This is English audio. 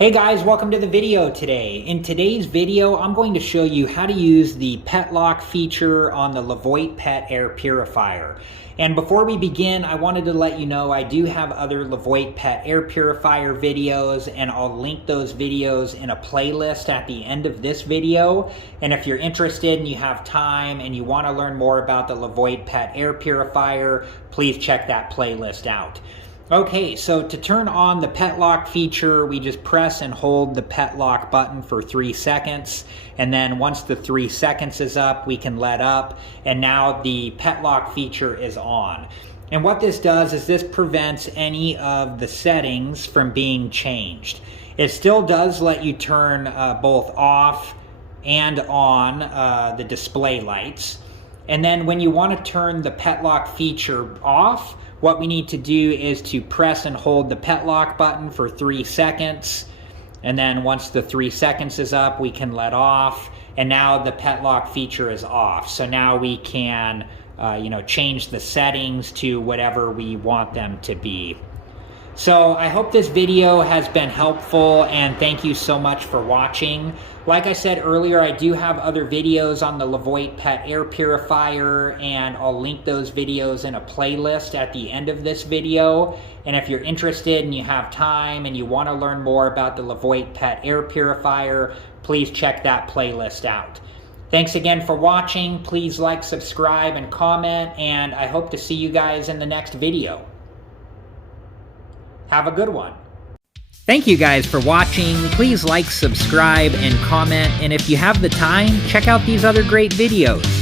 Hey guys, welcome to the video today. In today's video, I'm going to show you how to use the pet lock feature on the Levoit pet air purifier. And before we begin, I wanted to let you know I do have other Levoit pet air purifier videos, and I'll link those videos in a playlist at the end of this video. And if you're interested and you have time and you want to learn more about the Levoit pet air purifier, please check that playlist out. Okay, so to turn on the pet lock feature, we just press and hold the pet lock button for 3 seconds. And then once the 3 seconds is up, we can let up. And now the pet lock feature is on. And what this does is this prevents any of the settings from being changed. It still does let you turn both off and on the display lights. And then when you want to turn the pet lock feature off, what we need to do is to press and hold the pet lock button for 3 seconds. And then once the 3 seconds is up, we can let off. And now the pet lock feature is off. So now we can change the settings to whatever we want them to be. So I hope this video has been helpful, and thank you so much for watching. Like I said earlier, I do have other videos on the Levoit pet air purifier, and I'll link those videos in a playlist at the end of this video. And if you're interested and you have time and you want to learn more about the Levoit pet air purifier, please check that playlist out. Thanks again for watching. Please like, subscribe, and comment, and I hope to see you guys in the next video. Have a good one. Thank you guys for watching. Please like, subscribe, and comment. And if you have the time, check out these other great videos.